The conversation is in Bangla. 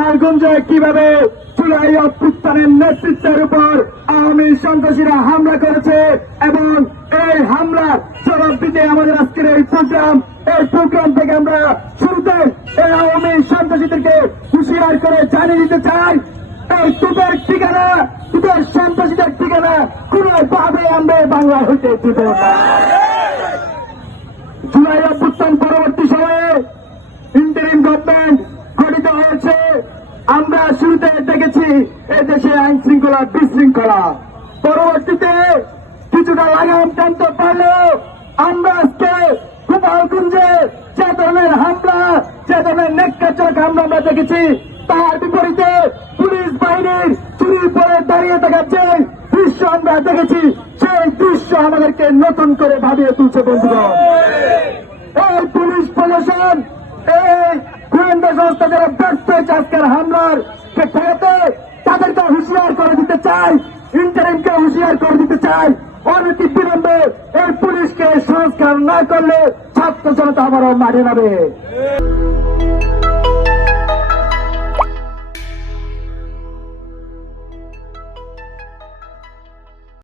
গোপালগঞ্জে কিভাবে জুলাই অভ্যুত্থানের নেতৃত্বের উপর আওয়ামী সন্ত্রাসীরা হামলা করেছে এবং এই হামলার জবাব দিতে আমাদের আজকের এই প্রোগ্রাম থেকে আমরা শুরুতে এই আওয়ামী সন্ত্রাসীদেরকে হুঁশিয়ার করে জানিয়ে দিতে চাই, এই তোদের ঠিকানা, তোদের সন্ত্রাসীদের ঠিকানা কোনোভাবে আমরা বাংলা হইতে দিব না। জুলাই অভ্যুত্থান পরবর্তী সময়ে ইন্টারিম গভর্নমেন্ট গঠিত হয়েছে। আমরা শুরুতে দেখেছি এদেশে আইন শৃঙ্খলা বিশৃঙ্খলা, পরবর্তীতে কিছুটা লাগাম টানতে পারলেও আমরা আজকে গোপালগঞ্জে যে ধরনের হামলা, যে ধরনের নেককারজনক হামলা আমরা দেখেছি, তার বিপরীতে পুলিশ বাহিনীর চুরির পরে দাঁড়িয়ে থাকার যে দৃশ্য আমরা দেখেছি, সেই দৃশ্য আমাদেরকে নতুন করে ভাবিয়ে তুলছে। বন্ধুগণ, এই পুলিশ প্রশাসন, এই গোয়েন্দা সংস্থা যারা ব্যর্থ হয়েছে আজকের হামলার ঠেকাতে, তাদেরকে হুঁশিয়ার করে দিতে চাই, ইন্টারিমকে হুঁশিয়ার করে দিতে চাই, অনতি বিলম্বে এই পুলিশকে সংস্কার না করলে ছাত্র জনতা আবারও মাঠে নামে।